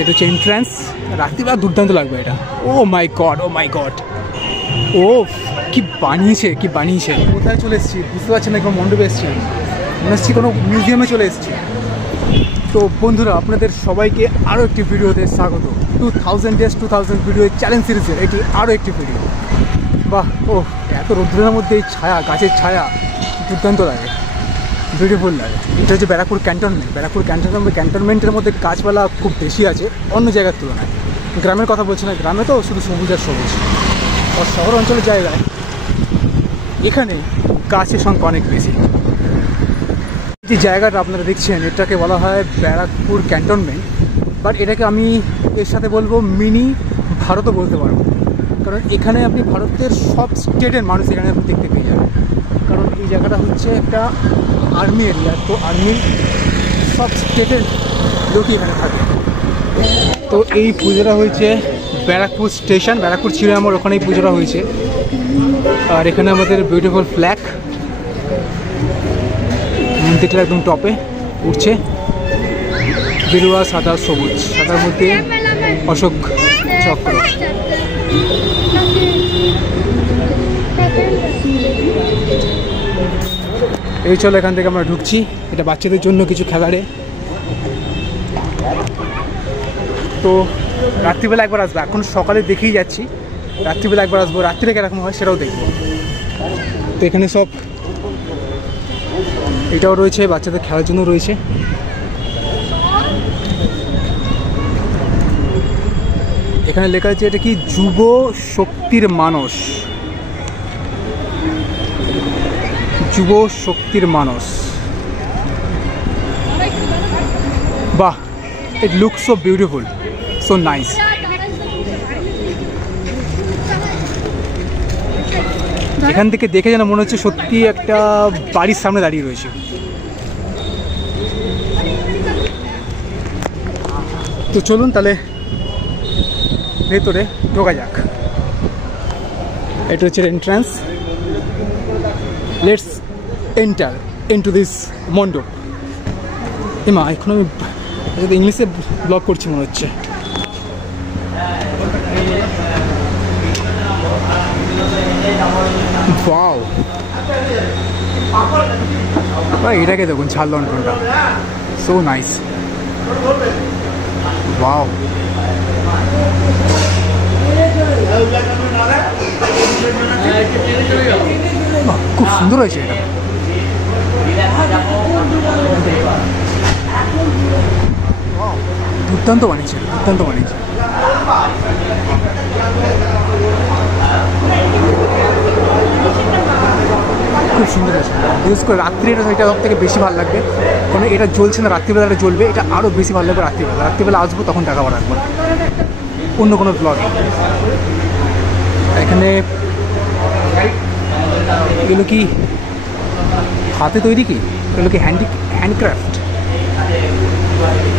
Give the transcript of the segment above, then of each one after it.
এটা হচ্ছে এন্ট্রান্স। রাত্রিবেলা দুর্দান্ত লাগবে এটা। ও মাই গড, ও মাই গড, ও কি বানিয়েছে, কি বানিয়েছে। কোথায় চলে এসেছি বুঝতে পারছি না, কোনো মণ্ডপে এসেছি, মনে হচ্ছে কোনো মিউজিয়ামে চলে এসেছি। তো বন্ধুরা, আপনাদের সবাইকে আরও একটি ভিডিওতে স্বাগত। 2000 ডেজ 2000 ভিডিও চ্যালেঞ্জ সিরিজের এটি আরও একটি ভিডিও। বাহ, ও এত রৌদ্রের মধ্যে এই ছায়া, গাছের ছায়া দুর্দান্ত লাগে, বিউটিফুল লাগে। এটা হচ্ছে ব্যারাকপুর ক্যান্টনমেন্ট। ব্যারাকপুর ক্যান্টনমেন্টের মধ্যে গাছপালা খুব বেশি আছে অন্য জায়গার তুলনায়। গ্রামের কথা বলছি না, গ্রামে তো শুধু সবুজ আর সবুজ। আর শহর অঞ্চলের জায়গায় এখানে গাছের সংখ্যা অনেক বেশি। যে জায়গাটা আপনারা দেখছেন এটাকে বলা হয় ব্যারাকপুর ক্যান্টনমেন্ট, বাট এটাকে আমি এর সাথে বলবো মিনি ভারতও বলতে পারবো, কারণ এখানে আপনি ভারতের সব স্টেটের মানুষ এখানে আপনি দেখতে পেয়ে যাবেন। কারণ এই জায়গাটা হচ্ছে একটা আর্মি এরিয়া, তো আর্মির সব স্টেটের লোকই এখানে থাকে। তো এই পুজোটা হয়েছে ব্যারাকপুর স্টেশন, ব্যারাকপুর ছিল আমার, ওখানেই পুজোটা হয়েছে। আর এখানে আমাদের বিউটিফুল ফ্ল্যাগ মন্দিরটা একদম টপে উঠছে, গেরুয়া সাদা সবুজ, সাদার মধ্যে অশোক চক্র। এই চলো এখান থেকে আমরা ঢুকছি। এটা বাচ্চাদের জন্য কিছু খেলারে। তো রাত্রিবেলা একবার আসবো, এখন সকালে দেখেই যাচ্ছি, রাত্রিবেলা একবার আসবো, রাত্রিরে কিরকম হয় সেটাও দেখবো। তো এখানে সব এটাও রয়েছে, বাচ্চাদের খেলার জন্য রয়েছে। এখানে লেখা আছে এটা কি যুব শক্তির মানস, যুব শক্তির মানস। বাহ, it looks so beautiful, so nice. এখান থেকে দেখে যেন মনে হচ্ছে সত্যি একটা বাড়ির সামনে দাঁড়িয়ে রয়েছে। তো চলুন তাহলে ভেতরে ঢোকা যাক। এটা হচ্ছে entrance. Let's enter into this মণ্ডপ। এমা, এখন আমি ইংলিশে ব্লগ করছি মনে হচ্ছে। ওয়াও, এটাকে দেখুন, ঝাল লন্ঠনটা, সো নাইস। ওয়াও, খুব সুন্দর হয়েছে এটা। দুর্দান্ত বানিয়েছে, দুর্দান্ত বানিয়েছে। খুব সুন্দর আছে, বিশেষ করে রাত্রিটা এটা সব থেকে বেশি ভালো লাগবে, কারণ এটা জ্বলছে না, রাত্রিবেলাটা জ্বলবে, এটা আরও বেশি ভালো লাগবে রাত্রিবেলা। রাত্রিবেলা আসবো তখন দেখাবো রাখবো অন্য কোনো ব্লগ। এখানে এগুলো কি হাতে তৈরি, কি এগুলো কি হ্যান্ডক্রাফট,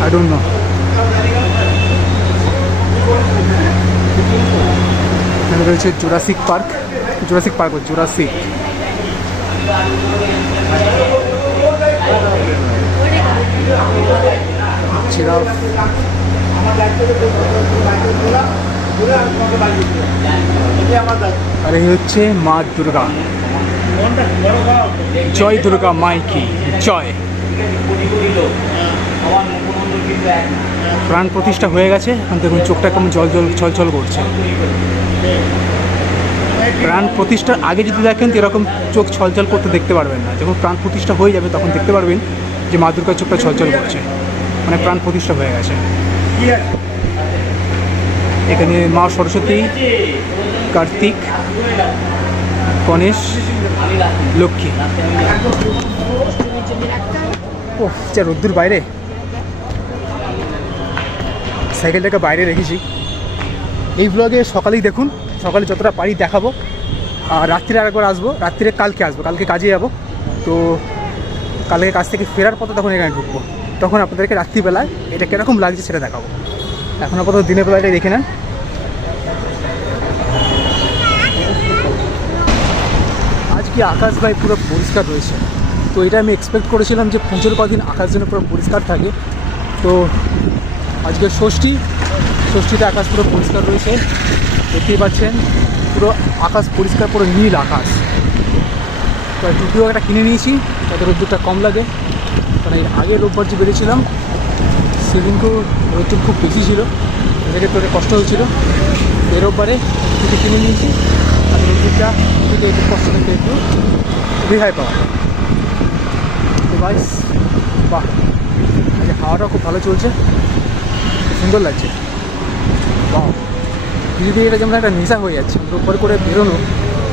আই ডোন্ট নো। এখানে রয়েছে জুরাসিক পার্ক, জুরাসিক জিরাফ। আর এই হচ্ছে মা দুর্গা, জয় দুর্গা মাই কি জয়। প্রাণ প্রতিষ্ঠা হয়ে গেছে, এখন দেখুন চোখটা কেমন জল জল ছলছল করছে। প্রাণ প্রতিষ্ঠার আগে যদি দেখেন তো এরকম চোখ ছলছল করতে দেখতে পারবেন না, যখন প্রাণ প্রতিষ্ঠা হয়ে যাবে তখন দেখতে পারবেন যে মা দুর্গার চোখটা ছলছল করছে, মানে প্রাণ প্রতিষ্ঠা হয়ে গেছে। এখানে মা সরস্বতী, কার্তিক, গণেশ, লক্ষ্মী। ও যা রোদ্দুর বাইরে, সাইকেলটাকে বাইরে রেখেছি। এই ব্লগে সকালেই দেখুন, সকালে যতটা পারি দেখাবো। আর রাত্রিরে আরেকবার আসবো, রাত্রিরে কালকে আসবো, কালকে কাজে যাবো। তো কালকে কাজ থেকে ফেরার পথে তখন এখানে ঢুকবো, তখন আপনাদেরকে রাত্রিবেলায় এটা কীরকম লাগছে সেটা দেখাবো। এখন আপাতত দিনের বেলাটাই দেখে নেন। আজকে আকাশ ভাই পুরো পরিষ্কার রয়েছে, তো এটা আমি এক্সপেক্ট করেছিলাম যে পুজোর কদিন আকাশ যেন পুরো পরিষ্কার থাকে। তো আজকে ষষ্ঠীতে আকাশ পুরো পরিষ্কার রয়েছে, দেখতেই পাচ্ছেন পুরো আকাশ পরিষ্কার, পুরো নীল আকাশ। তো টুপিও একটা কিনে নিয়েছি যাতে রোদ্দুরটা কম লাগে, কারণ এর আগে রোববার যে বেরিয়েছিলাম সেদিনকেও রোদ্দুর খুব বেশি ছিল, এটাকে তো কষ্ট হয়েছিল। এই রোববারে টুপি কিনে নিয়েছি আর রোদ্দুরটা টুপিতে একটু কষ্ট থেকে একটু রেহাই পাওয়া। তো গাইস বাহ, আজকে হাওয়াটা খুব ভালো চলছে, খুব সুন্দর লাগছে। বাহ, ধীরে ধীরে এটা যেমন একটা নেশা হয়ে যাচ্ছে, রোববার করে বেরোনো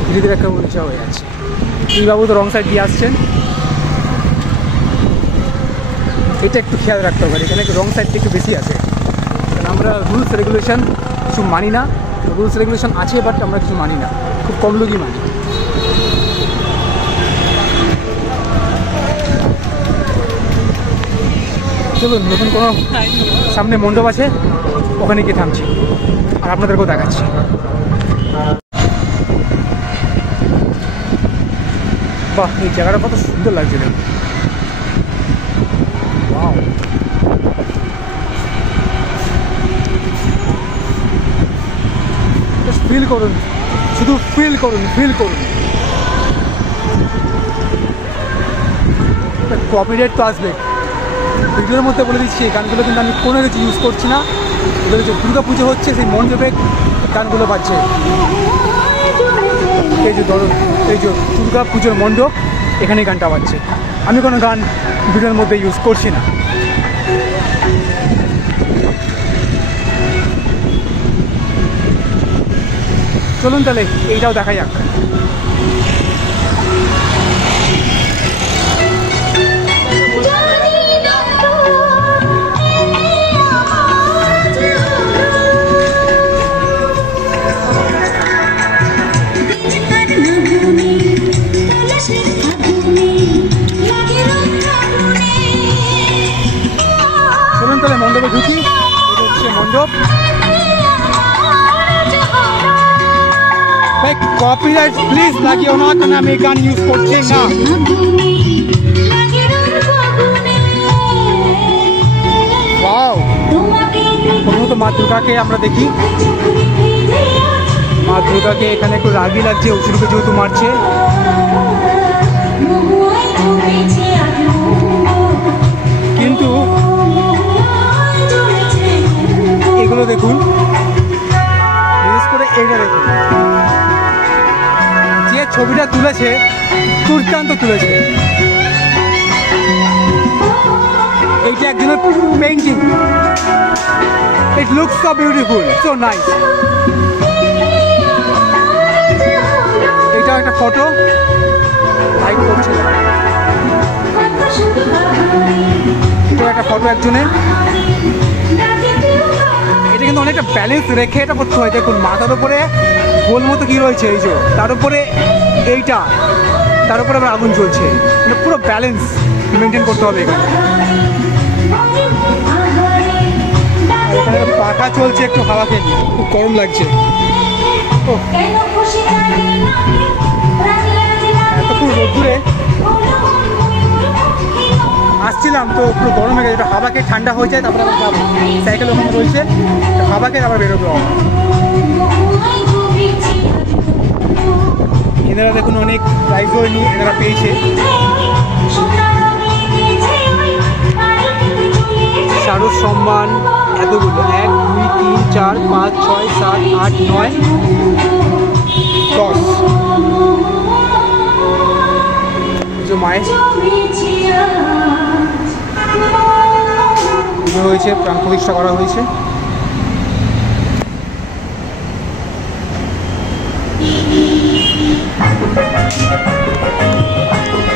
ধীরে ধীরে একটা নেশা হয়ে যাচ্ছে। এই বাবু তো রং সাইড দিয়ে আসছেন, এটা একটু খেয়াল রাখতে হবে, এখানে রং সাইডটা একটু বেশি আছে, কারণ আমরা রুলস রেগুলেশন কিছু মানি না। রুলস রেগুলেশন আছে বাট আমরা কিছু মানি না, খুব কম লোকই মানি। চলুন, নতুন কোনো সামনে মণ্ডপ আছে ওখানে গিয়ে থামছি আর আপনাদেরকেও দেখাচ্ছি। বাহ, এই জায়গাটা কত সুন্দর লাগছে দেখুন। ওয়াও, ফিল করুন, শুধু ফিল করুন। কপিরাইট তো আসবে, ভিডিওর মধ্যে বলে দিচ্ছি এই গানগুলো কিন্তু আমি কোনো কিছু ইউজ করছি না। এগুলো যে দুর্গা পুজো হচ্ছে সেই মণ্ডপে গানগুলো বাজছে, এই যে ধরুন এই যে দুর্গা পুজোর মণ্ডপ, এখানে গানটা বাজছে। আমি কোনো গান ভিডিওর মধ্যে ইউজ করছি না। চলুন তাহলে এইটাও দেখা যাক। চলুন তাহলে মণ্ডপে ঢুকি, এটা হচ্ছে মণ্ডপ। ভাই কপিরাইট প্লিজ লাগিও না, কারণ আমি গান ইউজ করছি না। ওয়াও, প্রথমত মা দুর্গাকে আমরা দেখি। মা দুর্গাকে এখানে একটু রাগি লাগছে, অসুরকে যেহেতু মারছে। কিন্তু এগুলো দেখুন, বিশেষ করে এইটা দেখুন, যে ছবিটা তুলেছে দুর্দান্ত তুলেছে। এইটা একজনের painting, it looks so beautiful, so nice. এটা একটা ফটো লাইক করছে, এটা একটা ফটো একজনের। এটা কিন্তু অনেকটা ব্যালেন্স রেখে এটা করতে হয়। দেখুন মাথার উপরে গোল মতো কি রয়েছে, এই যে তার উপরে এইটা, তার উপরে আবার আগুন জ্বলছে, মানে পুরো ব্যালেন্স মেনটেন করতে হবে এখানে। এখানে পাখা চলছে, একটু হাওয়া খেয়ে নিয়ে, খুব গরম লাগছে। এতক্ষণ রোদ্দুরে আসছিলাম তো পুরো গরম হয়ে গেছে, একটু হাওয়া খেয়ে ঠান্ডা হয়ে যায়, তারপরে আবার যাবো। সাইকেল ওখানে রয়েছে, হাওয়া খেয়ে আবার বেরোবো। এনারা দেখুন অনেক প্রাইজও নিয়ে এনারা পেয়েছে। শারদ সম্মান এতগুলো, 1 2 3 4 5 6 7 8 9 10 যে মায়ের পুজো হয়েছে, প্রাণ প্রতিষ্ঠা করা হয়েছে।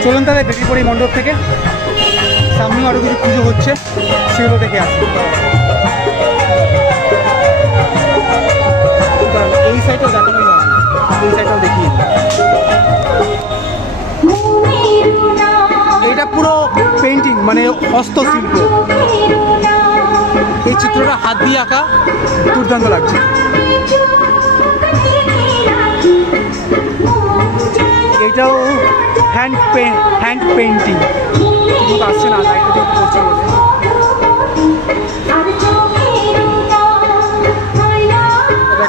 চলুন তাহলে বেরিয়ে পড়ি মণ্ডপ থেকে, সামনেও আরও কিছু পুজো হচ্ছে সেগুলো দেখে আসি। এই সাইডটাও দেখানোই না, এই সাইডটাও দেখিয়ে। এটা পুরো পেইন্টিং, মানে হস্তশিল্প। এই চিত্রটা হাত দিয়ে আঁকা, দুর্দান্ত লাগছে। এটাও হ্যান্ড পেইন্টিং, আসছে না লাইটটা দিয়ে করছে বলে।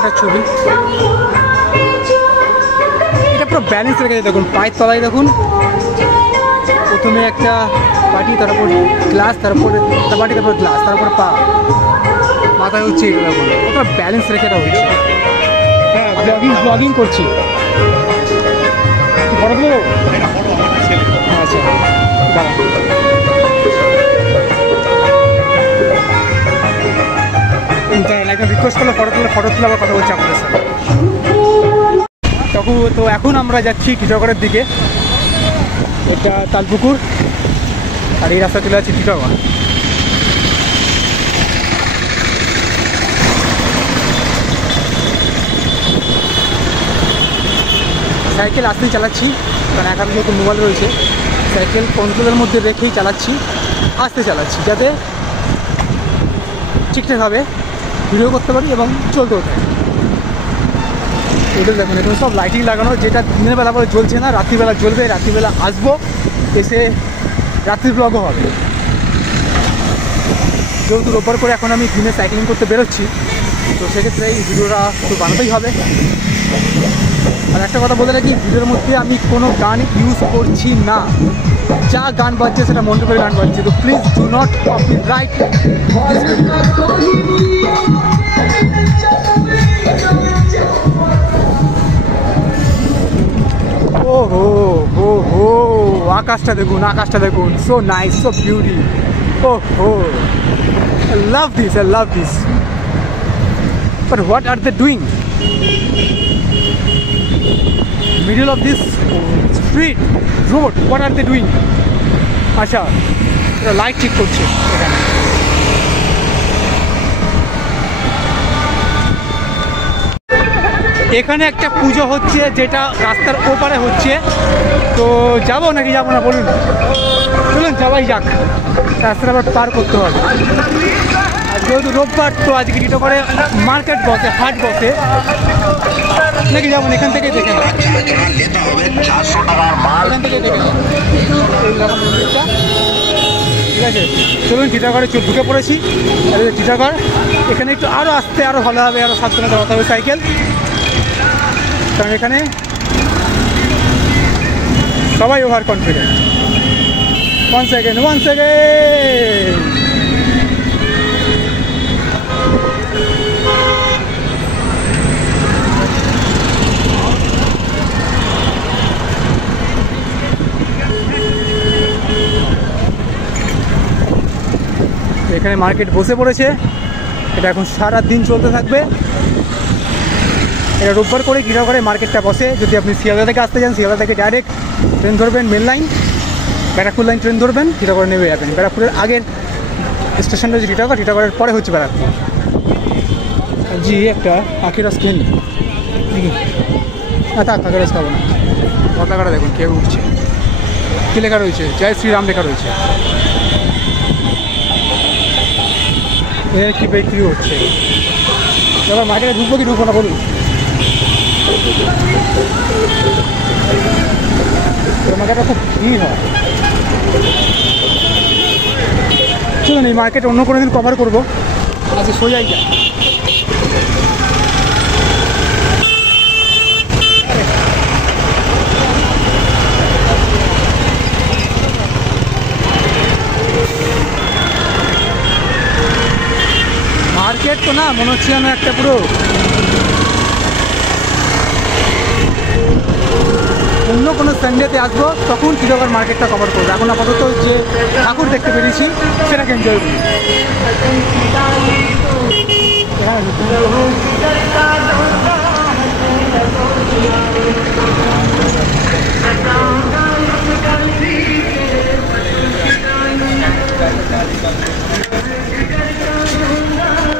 একটা ছবি, এটা পুরো ব্যালেন্স রেখেছে দেখুন, পায়ের তলায় দেখুন প্রথমে একটা পাটি, তারপর গ্লাস, তারপরে পাটি, তারপর গ্লাস, তারপর পা, মাথায় হচ্ছে এটা দেখুন, ওটা ব্যালেন্স রেখে এটা হচ্ছে। হ্যাঁ, ব্লগিং করছি, বড় দেবো। আচ্ছা দাঁড়া, রিকোয়েস্ট করলে ফটো তুলে আবার কথা বলছি আপনাদের সাথে। তো এখন আমরা যাচ্ছি টিটাগড়ের দিকে, এটা তালপুকুর, আর এই রাস্তা চলে যাচ্ছি টিটাগড়। সাইকেল আসতেই চালাচ্ছি, কারণ এখন যেহেতু মোবাইল রয়েছে, সাইকেল কন্ট্রোলের মধ্যে রেখেই চালাচ্ছি, আস্তে চালাচ্ছি, যাতে ঠিকঠাকভাবে ভিডিও করতে পারি এবং চলতেও থাকে। এটা দেখুন, এখানে সব লাইটিং লাগানো, যেটা দিনের বেলা করে জ্বলছে না, রাত্রিবেলা জ্বলবে। রাত্রিবেলা আসবো, এসে রাত্রির ব্লগও হবে। যেহেতু রোববার করে এখন আমি দিনে সাইক্লিং করতে বেরোচ্ছি, তো সেক্ষেত্রে এই ভিডিওটা একটু বানাতেই হবে। আর একটা কথা বলে রাখি, ভিডিওর মধ্যে আমি কোনো গান ইউজ করছি না, যা গান বাজছে সেটা মন্ডপের গান বাজছে, তো please do not copyright this video. ওহো হো হো, আকাশটা দেখুন, আকাশটা দেখুন, সো নাইস, সো বিউটি। ওহো, I love this. But what are they doing? Middle of this street, road, what are they doing? আচ্ছা, এটা লাইট ঠিক করছে এখানে। এখানে একটা পুজো হচ্ছে, যেটা রাস্তার ওপারে হচ্ছে, তো যাবো নাকি যাবো না বলুন? চলুন যাওয়াই যাক, রাস্তাটা আবার পার করতে হবে। আর যেহেতু রোববার, তো আজকে টিটাগড়ে মার্কেট বসে, হাট বসে, নাকি যাবো? এখান থেকে দেখে নেব, এখান থেকে দেখে নেব, ঠিক আছে? চলুন, টিটাগড়ে ঢুকে পড়েছি। টিটাগড়, এখানে একটু আরও আসতে, আরও ভালো হবে, আরও সাবধানে চালাতে হবে সাইকেল, কারণ এখানে সবাই ওভার কনফিডেন্ট। ওয়ান সেকেন্ড, এখানে মার্কেট বসে পড়েছে, এটা এখন সারা দিন চলতে থাকবে। এটা রোববার করে টিটাগড়ে মার্কেটটা বসে। যদি আপনি শিয়ালদা থেকে আসতে চান, শিয়ালদা থেকে ডাইরেক্ট ট্রেন ধরবেন, main line Barrackpore line train ধরবেন, টিটাগড়ে নেমে যাবেন। ব্যারাকপুরের আগের স্টেশনটা হচ্ছে টিটাগড়, টিটাগড়ের পরে হচ্ছে ব্যারাকপুর। জি, একটা আখের রস কিনে নিই, থাক, আখের রস খাবো না। পতাকাটা দেখুন কেউ উঠছে, কী লেখা রয়েছে? জয় শ্রীরাম লেখা রয়েছে। এর কী বিক্রি হচ্ছে? এবার মার্কেটে ঢুকবো কি ঢুকবো না বলুন? মার্কেটটা খুব ভিড় হয়। চলুন, এই মার্কেট অন্য কোনো দিন কভার করবো, আজকে সোজাই যায়। মার্কেট তো না, মনে হচ্ছে যেন একটা পুরো অন্য কোনো সানডেতে আসবো, তখন টিটাগড় মার্কেটটা কভার করবো। এখন আপাতত যে ঠাকুর দেখতে পেরেছি সেটাকে এনজয় করি।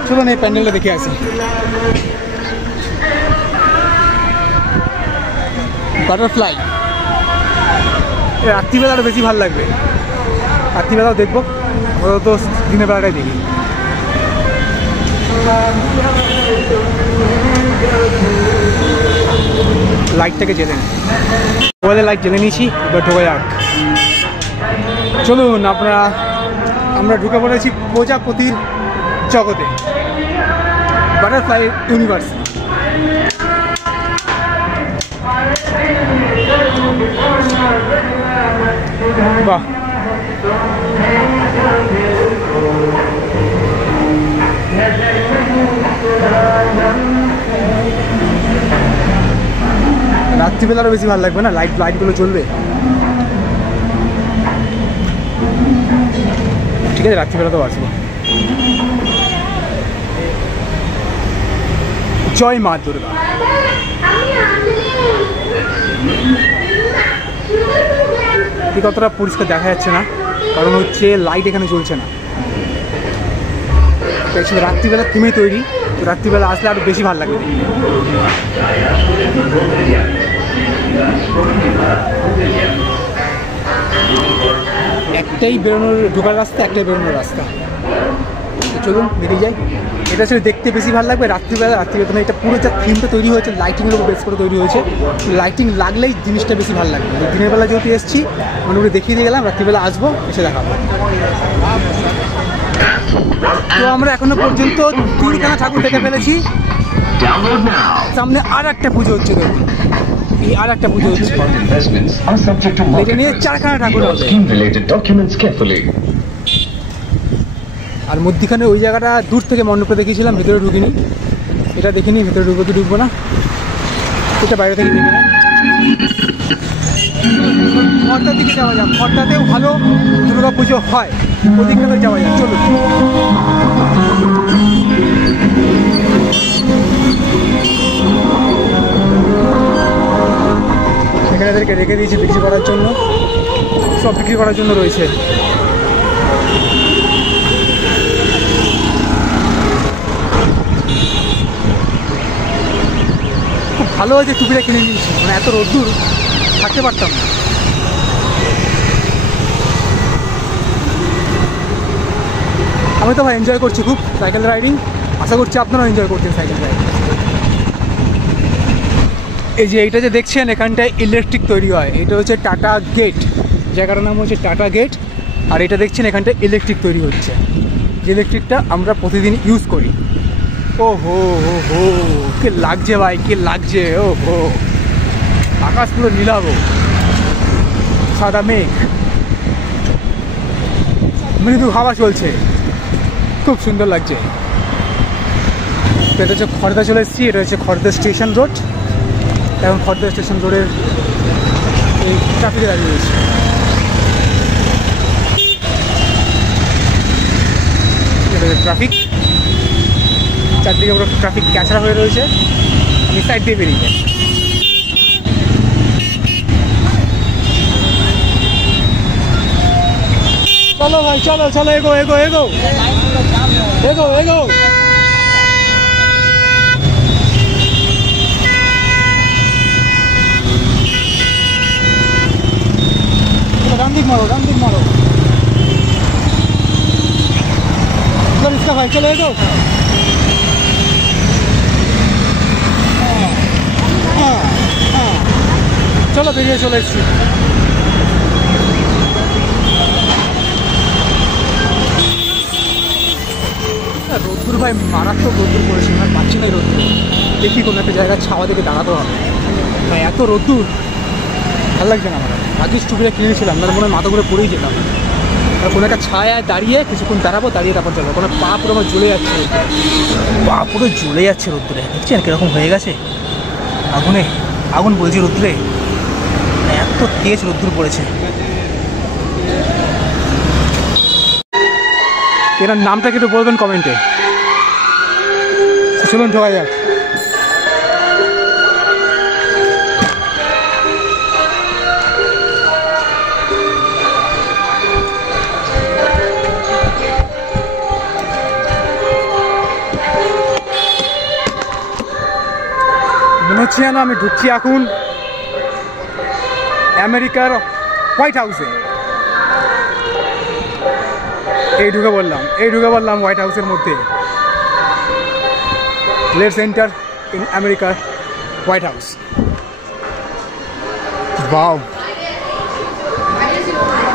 চলুন এই প্যান্ডেলটা দেখে আসি। বাটারফ্লাই রাত্রিবেলা আরও বেশি ভালো লাগবে, রাত্রিবেলাও দেখবো, আপাতত দিনের বেলাটাই দেখি। লাইটটাকে জেলে নিই, মোবাইলে লাইট জেলে নিয়েছি, এবার ঢোকা যাক। চলুন, আমরা ঢুকে পড়েছি প্রজাপতির জগতে, বাটারফ্লাই ইউনিভার্স। বাহ, রাত্রিবেলা আরো বেশি ভালো লাগবে না, লাইটগুলো জ্বলবে। ঠিক আছে, রাত্রিবেলা তো আসবো। জয় মা দুর্গা। ঠিক অতটা পরিষ্কার দেখা যাচ্ছে না, কারণ হচ্ছে লাইট এখানে জ্বলছে না। রাত্রিবেলা থিমে তৈরি, তো রাত্রিবেলা আসলে আরো বেশি ভালো লাগবে। একটাই বেরোনোর ঢোকার রাস্তা, একটাই বেরোনোর রাস্তা। চলুন দেখে যাই। এটা আসলে দেখতে বেশি ভালো লাগবে রাত্রিবেলা। রাত্রিবেলা এটা পুরো যা থিমটা তৈরি হয়েছে, লাইটিংয়ের উপর বেস করে তৈরি হয়েছে, লাইটিং লাগলেই জিনিসটা বেশি ভালো লাগবে। দিনের বেলা যেহেতু এসেছি মোটামুটি দেখিয়ে দিয়ে গেলাম, রাত্রিবেলা আসবো, এসে দেখাবো। তো আমরা এখনো পর্যন্ত 3খানা ঠাকুর দেখে ফেলেছি। সামনে আর একটা পুজো হচ্ছে, দেখুন এই আর একটা পুজো হচ্ছে, এটা নিয়ে 4খানা ঠাকুর হবে। আর মধ্যিখানে ওই জায়গাটা দূর থেকে মণ্ডপে দেখিয়েছিলাম, ভেতরে ঢুকিনি। এটা দেখিনি, ভেতরে ঢুকবো না, এটা বাইরে থেকে দেখি না। খড়দার দিকে যাওয়া যাক, খড়দাতেও ভালো দুর্গা পুজো হয়, ওদিকটাতে যাওয়া যাক। চলুন। এখানে এদেরকে রেখে দিয়েছি বিক্রি করার জন্য, সব বিক্রি করার জন্য রয়েছে। খুব ভালো হয়েছে টুপিটা কিনে নিয়েছি, মানে এত রোদ্দুর থাকতে পারতাম না। আমি তো ভাই এনজয় করছি খুব সাইকেল রাইডিং, আশা করছি আপনারাও এনজয় করছেন সাইকেল রাইডিং। এই যে এইটা যে দেখছেন, এখানটায় ইলেকট্রিক তৈরি হয়, এটা হচ্ছে টাটা গেট, জায়গাটার নাম হচ্ছে টাটা গেট। আর এটা দেখছেন এখানটায় ইলেকট্রিক তৈরি হচ্ছে, যে ইলেকট্রিকটা আমরা প্রতিদিন ইউজ করি। ও হো হো হো, কে লাগছে ভাই, কে লাগছে। ও হো, আকাশ পুরো নীলাভ, সাদা মেঘ, মৃদু হাওয়া চলছে, খুব সুন্দর লাগছে। এটা হচ্ছে খড়দা চলে এসেছি, এটা হচ্ছে খড়দা স্টেশন রোড। এখন খড়দা স্টেশন রোডের এই ট্রাফিকে দাঁড়িয়ে রয়েছে। এটা হচ্ছে ট্রাফিক, চারদিকে পুরো ট্রাফিক ক্যাচড়া হয়ে রয়েছে, আমি সাইড দিয়ে বেরিয়ে যাই। চলো ভাই, চলো চলো, এগো এগো এগো এগো এগো। ডান দিক মারো, ডান দিক মারো, রিক্সা ভাই, চলো এগো। চলো বেরিয়ে চলে এসছি। রোদ্দুর ভাই মারাত্মক রোদ্দুর পড়েছে, আর পাচ্ছি না এই রোদ্দুর। দেখি কোনো একটা জায়গায় ছাওয়া দিকে দাঁড়াতে হবে, ভাই এত রোদ্দুর ভালো লাগছে না আমার। আগে টুপিটা কিনেছিলাম, তার মনে হয় মাথা ঘুরে পড়েই যেতাম। আর কোনো একটা ছায়ায় দাঁড়িয়ে কিছুক্ষণ দাঁড়াবো, দাঁড়িয়ে তারপর যাবো। কোনো পা পুরো আমার জ্বলে যাচ্ছে, পা পুরো জ্বলে যাচ্ছে রোদ্দুরে। দেখছেন কীরকম হয়ে গেছে, আগুনে আগুন বলছি রোদ্দুরে, এত তেজ রোদ্দুর পড়েছে। এনার নামটা কিন্তু বলবেন কমেন্টে। চলুন ঢোকা যাক। মনে হচ্ছে যেন আমি ঢুকছি এখন আমেরিকার হোয়াইট হাউসে। এই ঢুকে বললাম হোয়াইট হাউসের মধ্যে। লেটস এন্টার ইন আমেরিকার white house. Wow,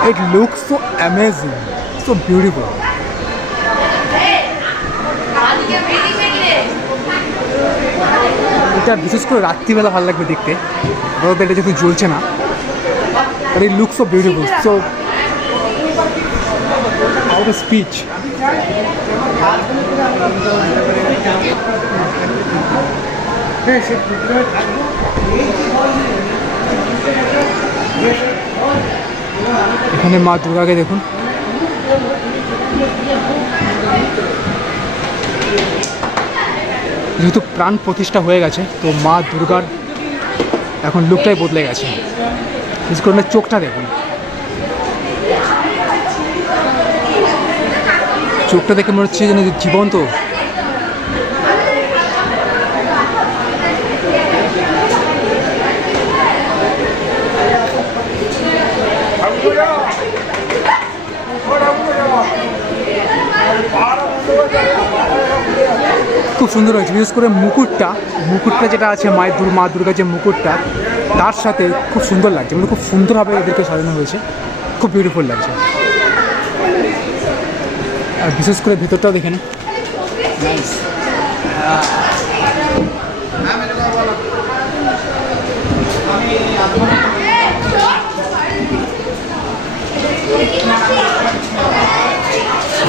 it looks so amazing, so beautiful. এটা বিশেষ করে রাত্রিবেলা ভালো লাগবে দেখতে, ধরো এটা যেহেতু জ্বলছে না, আর এই look so beautiful, so out of speech. এখানে মা দুর্গাকে দেখুন, যেহেতু প্রাণ প্রতিষ্ঠা হয়ে গেছে তো মা দুর্গার এখন লুকটাই বদলে গেছে। বিশেষ করে চোখটা দেখুন, চোখটা দেখে মনে হচ্ছে যেন জীবন্ত। খুব সুন্দর হয়েছে, বিশেষ করে মুকুটটা যেটা আছে মা দুর্গার যে মুকুটটা, তার সাথে খুব সুন্দর লাগছে, মানে খুব সুন্দরভাবে এদেরকে সাজানো হয়েছে, খুব বিউটিফুল লাগছে। আর বিশেষ করে ভেতরটাও দেখে না, নাইস।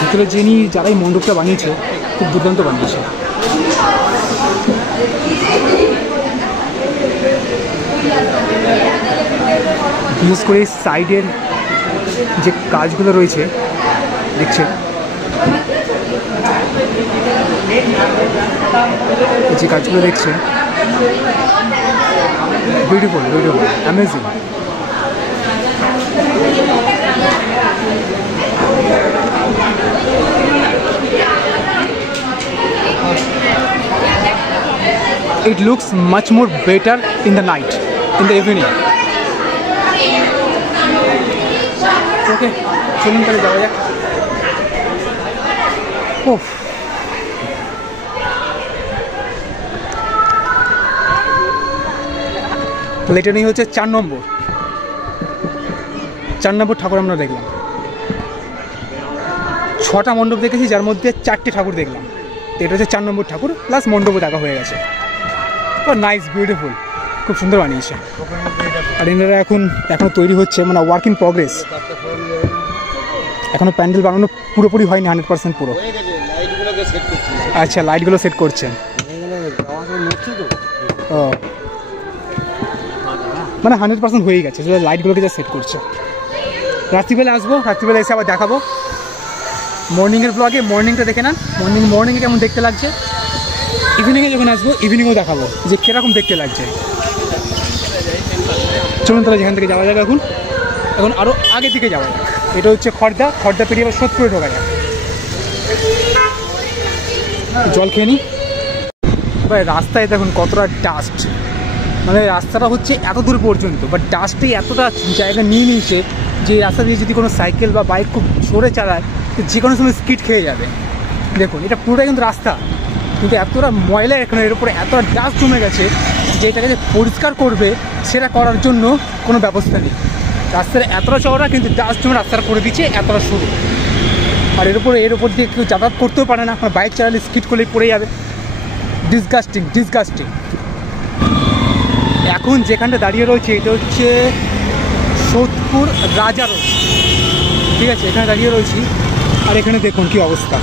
ভিতরে যারা এই মণ্ডপটা বানিয়েছে খুব দুর্দান্ত বানিয়েছে। বিশেষ করে এই সাইডের যে কাজগুলো রয়েছে দেখছেন, যে কাজগুলো দেখছেন, beautiful, amazing. It looks much more better in the night, in the evening. Okay, চলুন তাহলে যাওয়া যাক। এটা নিয়ে হচ্ছে 4 নম্বর ঠাকুর আমরা দেখলাম। 6টা মণ্ডপ দেখেছি, যার মধ্যে 4টে ঠাকুর দেখলাম। এটা হচ্ছে 4 নম্বর ঠাকুর, প্লাস মণ্ডপও দেখা হয়ে গেছে। নাইস, বিউটিফুল, খুব সুন্দর বানিয়েছে। আর এনারা এখনো তৈরি হচ্ছে, মানে ওয়ার্ক ইন প্রগ্রেস। এখনো প্যান্ডেল বানানো পুরোপুরি হয়নি 100% পুরো। আচ্ছা, লাইটগুলো সেট করছেন। ও, মানে 100% হয়ে গেছে, লাইটগুলোকে যা সেট করছে। রাত্রিবেলা আসবো, রাত্রিবেলা এসে আবার দেখাবো। মর্নিংয়ের ব্লগে মর্নিংটা দেখে নেন, মর্নিংয়ে কেমন দেখতে লাগছে। ইভিনিংয়ে যখন আসবো, ইভিনিংও দেখাবো যে কীরকম দেখতে লাগছে। চলুন তাহলে যেখান থেকে যাওয়া যাবে, এখন আরও আগের দিকে যাওয়া যাক। এটা হচ্ছে খড়দা পেরিয়ে আবার সোদপুরে ঢোকা যায়। জল খেয়ে নিই। ভাই রাস্তায় দেখুন কতটা ডাস্ট, মানে রাস্তাটা হচ্ছে এত দূর পর্যন্ত, বাট ডাস্টে এতটা জায়গা নিয়ে নিয়েছে যে রাস্তা দিয়ে যদি কোনো সাইকেল বা বাইক খুব জোরে চালায় তো যে কোনো সময় স্কিড খেয়ে যাবে। দেখুন এটা পুরোটাই কিন্তু রাস্তা, কিন্তু এতটা ময়লা এখানে, এর উপরে এতটা ডাস্ট জমে গেছে যে এটাকে যে পরিষ্কার করবে সেটা করার জন্য কোনো ব্যবস্থা নেই। রাস্তাটা এতটা চওড়া, কিন্তু ডাস্ট জমে রাস্তাটা করে দিচ্ছে এতটা সরু। আর এর উপর দিয়ে কেউ যাতায়াত করতেও পারে না, বাইক চালালে স্কিড করলেই পড়ে যাবে। ডিসগাস্টিং। এখন যেখানটা দাঁড়িয়ে রয়েছে এটা হচ্ছে সোদপুর রাজা রোড, ঠিক আছে, এখানে দাঁড়িয়ে রয়েছি। আর এখানে দেখুন কি অবস্থা,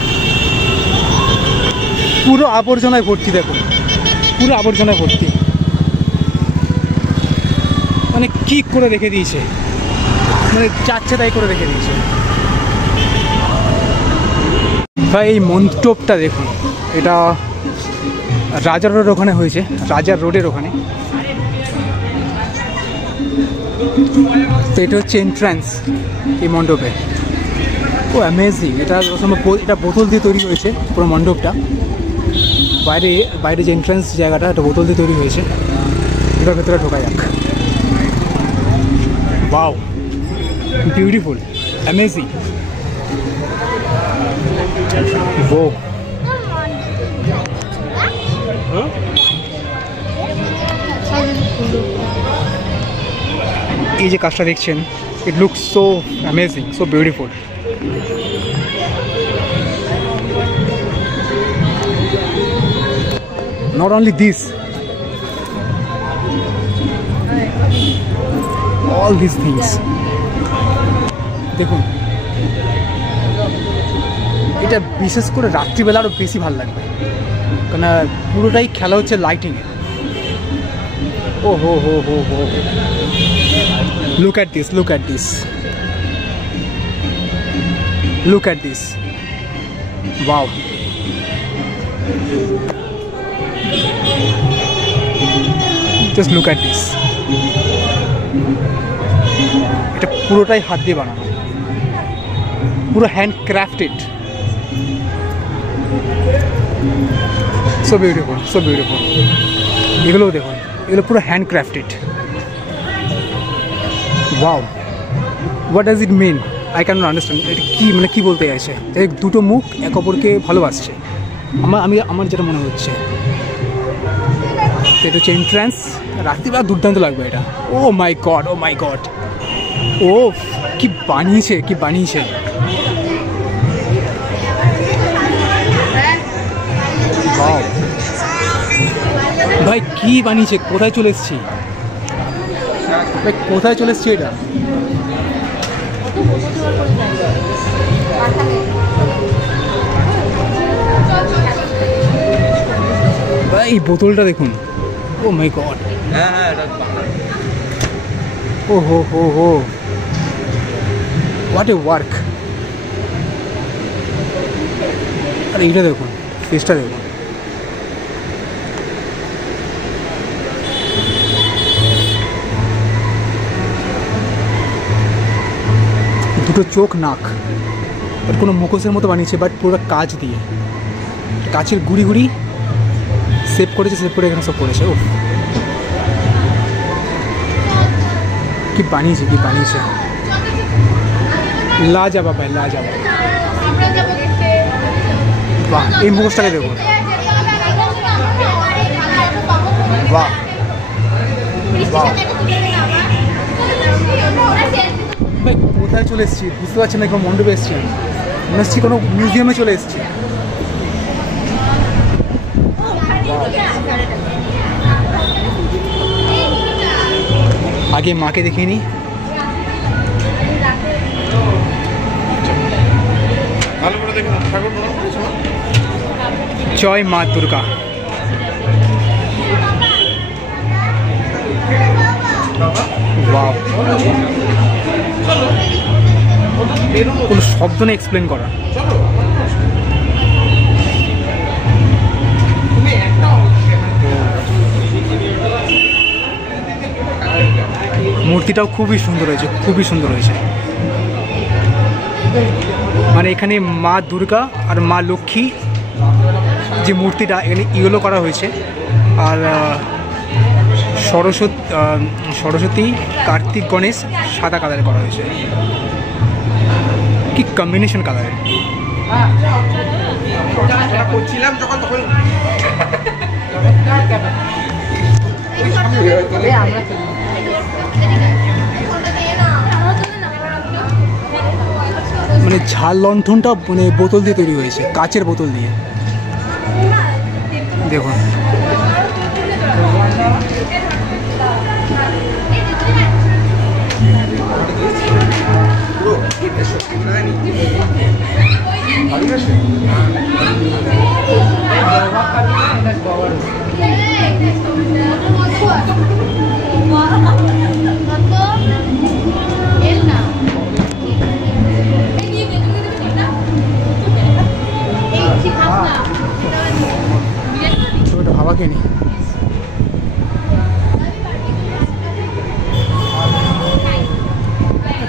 পুরো আবর্জনায় ভর্তি। দেখুন পুরো আবর্জনায় ভর্তি, মানে কি করে রেখে দিয়েছে, মানে চাচ্ছে তাই করে রেখে দিয়েছে। ভাই এই মণ্ডপটা দেখুন, এটা রাজার রোড ওখানে হয়েছে, রাজার রোডের ওখানে। তো এটা হচ্ছে এন্ট্রান্স এই মণ্ডপে। ও অ্যামেজিং, এটা বোতল দিয়ে তৈরি হয়েছে পুরো মণ্ডপটা। বাইরে যে এন্ট্রান্স জায়গাটা, এটা বোতল দিয়ে তৈরি হয়েছে। এটার ভেতরে ঢোকা যাক। Wow, beautiful, amazing. ও এই যে কাজটা দেখছেন, it looks so amazing, so beautiful. Not only this, all this things দেখুন। এটা বিশেষ করে রাত্রিবেলা আরও বেশি ভালো লাগবে, কারণ পুরোটাই খেলা হচ্ছে লাইটিংয়ে। ও হো হো হো হো, look at this, look at this, look at this, wow. Just look at this. এটা পুরোটাই হাত দিয়ে বানানো, পুরো hand crafted. So beautiful, so beautiful. এগুলোও দেখুন, এগুলো পুরো hand crafted. Wow, what does it mean? I can not understand. এটা কী মানে কী বলতে চাইছে? দুটো মুখ এক অপরকে ভালোবাসছে, আমার যেটা মনে হচ্ছে। এটা হচ্ছে এন্ট্রান্স। রাত্রিবেলা দুর্দান্ত লাগবে এটা। ও মাই গড, ও মাই গড, ও কি বানিয়েছে, কি বানিয়েছে। ভাই কি বানিয়েছে, কোথায় চলে এসছি ভাই, কোথায় চলে এসছি এটা? ভাই এই বোতলটা দেখুন, ও মাই গড। ও হো হো হো, হোয়াট এ ওয়ার্ক। আর এইটা দেখুন, ফেসটা দেখুন। দুটো চোখ, নাক, আর কোনো মুখোশের মতো বানিয়েছে, বাট পুরো কাঁচ দিয়ে, কাঁচের গুড়ি গুড়ি সেভ করেছে, সেভ করে এখানে সব করেছে। ও কি বানিয়েছে, কি বানিয়েছে, লাজবাব ভাই, লাজবাব। বাহ, এই মুখোশটাকে দেখুন, বাহ বাহ। ভাই কোথায় চলে এসেছি বুঝতে পারছি না, কোনো মণ্ডপে এসেছি, মনে হচ্ছে কোনো মিউজিয়ামে চলে এসেছি। আগে মাকে দেখিয়ে নিই। জয় মা দুর্গা। ওয়াও, কোনো শব্দ নেই এক্সপ্লেন করা। মূর্তিটাও খুবই সুন্দর হয়েছে, খুবই সুন্দর হয়েছে। মানে এখানে মা দুর্গা আর মা লক্ষ্মী যে মূর্তিটা, এখানে ইয়েলো করা হয়েছে, আর সরস্বতী, কার্তিক, গণেশ সাদা কালারে করা হয়েছে। কি কম্বিনেশন কালারের। করছিলাম যখন তখন মানে ঝাল লণ্ঠনটা মানে বোতল দিয়ে তৈরি হয়েছে, কাচের বোতল দিয়ে। দেখুন ভাবা কে নেই।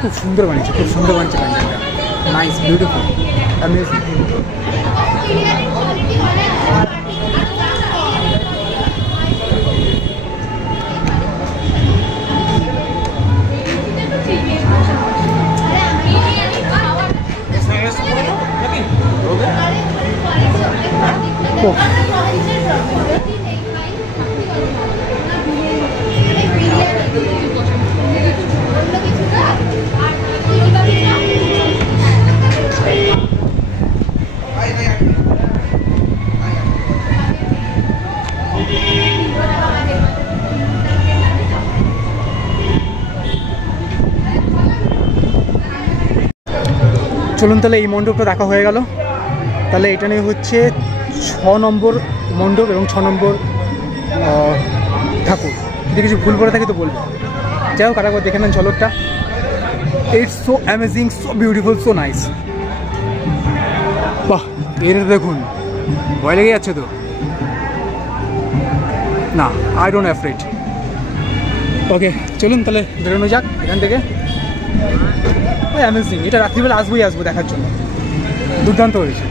খুব সুন্দর বানিয়েছে, খুব সুন্দর বানিয়েছে গানটা। Nice, beautiful, amazing. চলুন তাহলে এই মণ্ডপটা দেখা হয়ে গেল। তাহলে এটা নিয়ে হচ্ছে 6 নম্বর মণ্ডপ এবং 6 নম্বর ঠাকুর। যদি কিছু ভুল করে থাকি তো বলবো। যাই হোক, আরেকবার দেখে নেন ঝলকটা। It's so amazing, so beautiful, so nice. বাহ, এটা দেখুন, ভয় লেগে যাচ্ছে তো? না, আই ডোন্ট অ্যাফ্রেড। ওকে, চলুন তাহলে বেরোনো যাক এখান থেকে। অ্যামেজিং, এটা রাত্রিবেলা আসবো দেখার জন্য। দুর্দান্ত হয়েছে।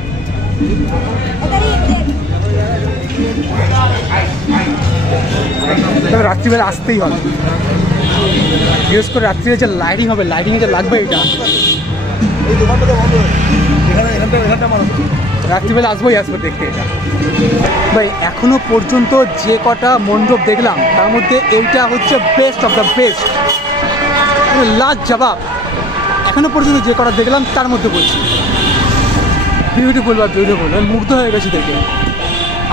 তবে রাত্রিবেলা আসতেই হবে, বিশেষ করে রাত্রিবেলা যে লাইটিং হবে, লাইটিং যে লাগবে, এটা রাত্রিবেলা আসবো দেখতে। এটা ভাই, এখনো পর্যন্ত যে কটা মণ্ডপ দেখলাম তার মধ্যে এইটা হচ্ছে বেস্ট অফ দ্য বেস্ট, লাজবাব। এখনো পর্যন্ত যে কটা দেখলাম তার মধ্যে বলছি বিউটিফুল বা বিউটিফুল। আমি মুগ্ধ হয়ে গেছি দেখে।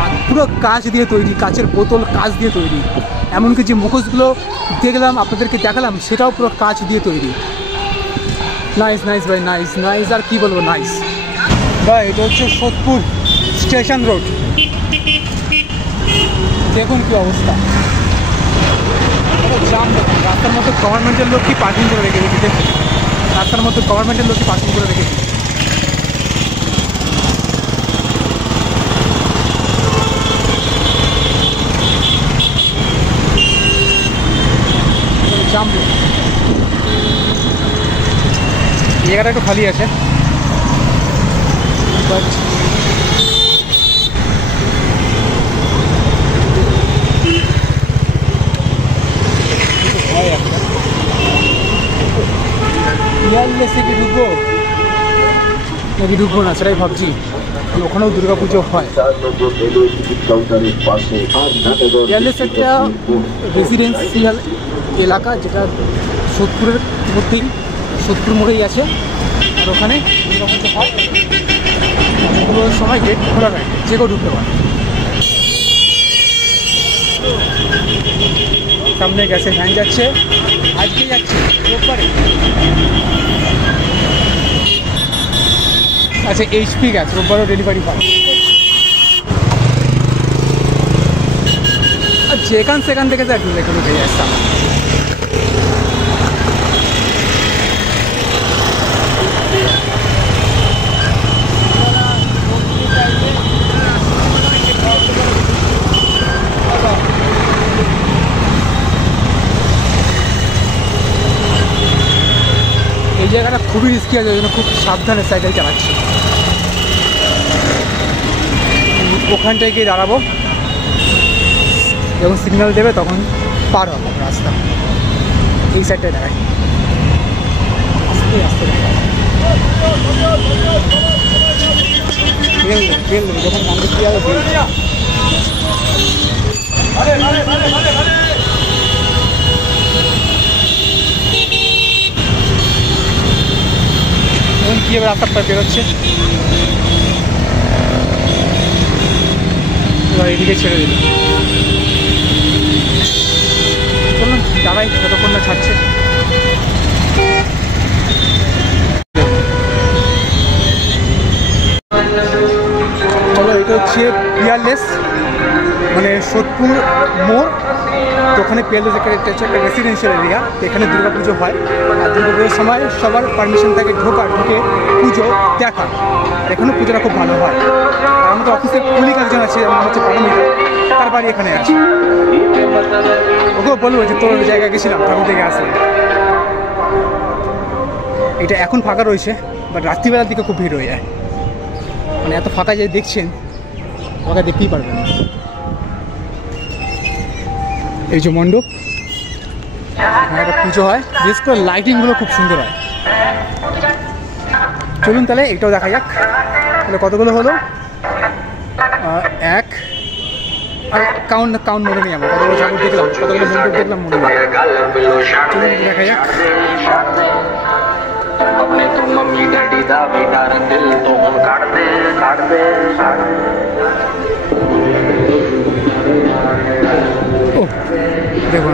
আর পুরো কাঁচ দিয়ে তৈরি, কাঁচের বোতল কাঁচ দিয়ে তৈরি। এমনকি যে মুখোশগুলো দেখলাম, আপনাদেরকে দেখালাম, সেটাও পুরো কাঁচ দিয়ে তৈরি। নাইস নাইস ভাই, নাইস নাইস, আর কি বলবো, নাইস ভাই। এটা হচ্ছে সোদপুর স্টেশন রোড। দেখুন কি অবস্থা, জাম। রাস্তার মধ্যে গভর্নমেন্টের লোক কি পার্কিং করে রেখে দিচ্ছে, রাস্তার মধ্যে গভর্নমেন্টের লোক কি পার্কিং করে রেখে দিচ্ছে। জাম, জায়গাটা একটু খালি আছে, বাট সিটি ঢুকবো নাকি ঢুকবো না সেটাই ভাবছি। ওখানেও দুর্গা পুজো হয়। একটা রেসিডেন্সিয়াল এলাকা, যেটা সোদপুরের মধ্যেই, সোদপুর মোড়েই আছে। আর ওখানে দুর্গা পুজো হয়, পুরোর সময় গেট খোলা থাকে, যে কেউ ঢুকতে পারে। সামনে গ্যাসের ভ্যান যাচ্ছে, আজকে যাচ্ছে রোববারে। আচ্ছা, এইচপি গ্যাস রোববারও ডেলিভারি পায়। আর যেখান সেখান থেকে তো একটু দেখে ঢুকে যাচ্ছে আমার। এই জায়গাটা খুবই রিস্কি আছে, ওই জন্য খুব সাবধানে সাইকেল চালাচ্ছি। ওখানটায় গিয়ে দাঁড়াবো, যখন সিগন্যাল দেবে তখন পার হবো রাস্তা। এই সাইডটায় দাঁড়াই, আস্তে আস্তে যখন নামবে কি হবে। কীভাবে রাস্তা বেরোচ্ছে, এবার এদিকে ছেড়ে দিল। চলুন দাঁড়াই যতক্ষণ না ছাড়ছে। চলো, এটা হচ্ছে পিয়ারলেস, মানে সোদপুর মোড়। তো ওখানে পিয়ারলেস একটা রেসিডেন্সিয়াল এরিয়া, এখানে দুর্গাপুজো হয়। আর দুর্গাপুজোর সময় সবার পারমিশন থাকে ঢুকে পুজো দেখা। আর এখানে পুজোটা খুব ভালো হয়। আর আমাদের অফিসের কুলিক একজন আছে, আমার হচ্ছে পারমিশন, তার বাড়ি এখানে আছে। ওকেও বলবো যে তোর জায়গায় গেছিলাম, ঠাকুর থেকে আসলাম। এটা এখন ফাঁকা রয়েছে, বাট রাত্রিবেলার দিকে খুব ভিড় হয়ে যায়। মানে এত ফাঁকা যে দেখছেন, ওকে দেখতেই পারবেন। এই যে মণ্ডপ, একটা পুজো হয়, বিশেষ করে লাইটিংগুলো খুব সুন্দর হয়। চলুন তাহলে এটাও দেখা যাক। তাহলে কতগুলো হলো, এক, আর কাউন্ট মনে নেই আমার, কতগুলো ঠাকুর দেখলাম, কতগুলো মণ্ডপ দেখলাম মনে নেই। চলুন দেখা যাক। ও দেখুন,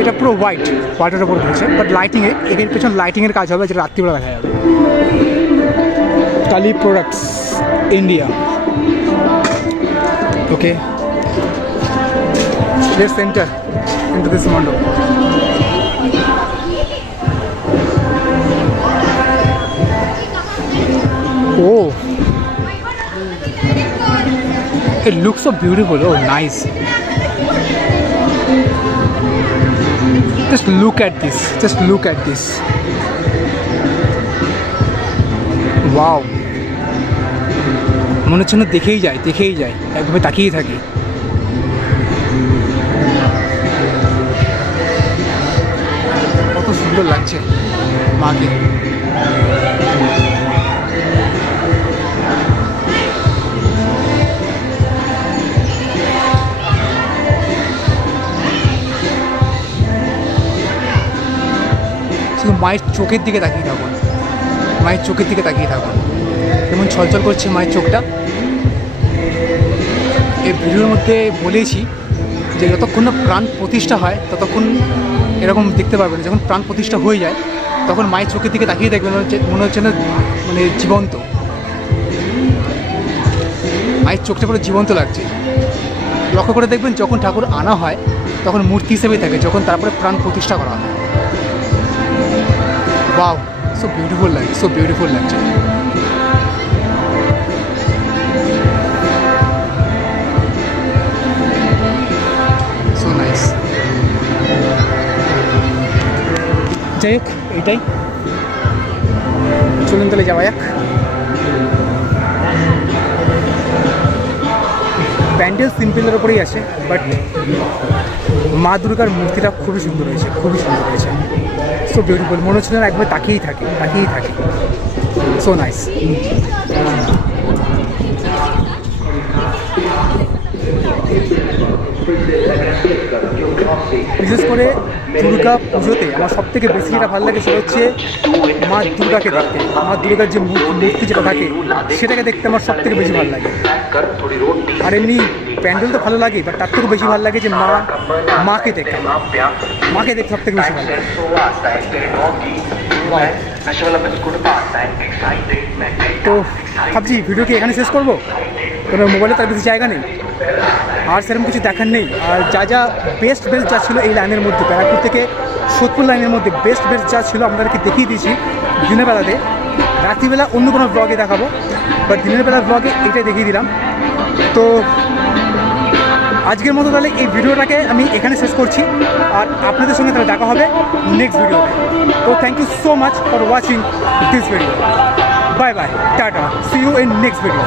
এটা পুরো পুরো হোয়াইটের ওপর রয়েছে, বাট লাইটিংয়ে এর পেছনে লাইটিংয়ের কাজ হবে, যেটা রাত্রিবেলা দেখা যাবে। Kali products India. Okay, let's enter into this mandap. Oh, it looks so beautiful. Oh, nice. Just look at this. Just look at this. Wow. মনে হচ্ছে না দেখেই যায় একভাবে তাকিয়েই থাকি। কত সুন্দর লাগছে মাকে। শুধু মায়ের চোখের দিকে তাকিয়ে থাকুন, মায়ের চোখের দিকে তাকিয়ে থাকুন, যেমন ছলছল করছে মায়ের চোখটা। এই ভিডিওর মধ্যে বলেছি যে যতক্ষণ না প্রাণ প্রতিষ্ঠা হয় ততক্ষণ এরকম দেখতে পারবেন। যখন প্রাণ প্রতিষ্ঠা হয়ে যায় তখন মায়ের চোখের দিকে তাকিয়ে দেখবেন, মনে হচ্ছে না মানে জীবন্ত। মায়ের চোখটা পুরো জীবন্ত লাগছে। লক্ষ্য করে দেখবেন যখন ঠাকুর আনা হয় তখন মূর্তি হিসেবেই থাকে, যখন তারপরে প্রাণ প্রতিষ্ঠা করা হয়। ওয়াও, সো বিউটিফুল লাগছে, সো বিউটিফুল লাগছে। So nice. যাই হোক, এইটাই, চলুন তাহলে যাওয়া যাক। প্যান্ডেল সিম্পলের ওপরেই আছে, বাট মা দুর্গার মূর্তিটা খুবই সুন্দর হয়েছে, খুবই সুন্দর হয়েছে। সো বিউটিফুল, মনে হচ্ছে না একবার তাকিয়েই থাকে। So nice. বিশেষ করে দুর্গা পুজোতে আমার সব থেকে বেশি যেটা ভালো লাগে সেটা হচ্ছে মা দুর্গাকে দেখতে। মা দুর্গার যে মূর্তি যেটা থাকে সেটাকে দেখতে আমার সব থেকে বেশি ভালো লাগে। আর এমনি প্যান্ডেল তো ভালো লাগে, বাট তার থেকে বেশি ভালো লাগে যে মাকে দেখতে সব থেকে বেশি ভালো লাগে। তো ভাবছি ভিডিওকে এখানে শেষ করবো, কোনো মোবাইলে তার বেশি জায়গা নেই, আর সেরকম কিছু দেখার নেই। আর যা বেস্ট যা ছিল এই লাইনের মধ্যে, ব্যারাকপুর থেকে সোদপুর লাইনের মধ্যে বেস্ট যা ছিল আপনাদেরকে দেখিয়ে দিয়েছি দিনের বেলাতে। রাত্রিবেলা অন্য কোনো ব্লগে দেখাবো, বাট দিনের বেলার ব্লগে এটাই দেখিয়ে দিলাম। তো আজকের মতো তাহলে এই ভিডিওটাকে আমি এখানে শেষ করছি, আর আপনাদের সঙ্গে তাহলে দেখা হবে নেক্সট ভিডিওতে। তো thank you so much for watching this video. Bye bye, tata, see you in next video.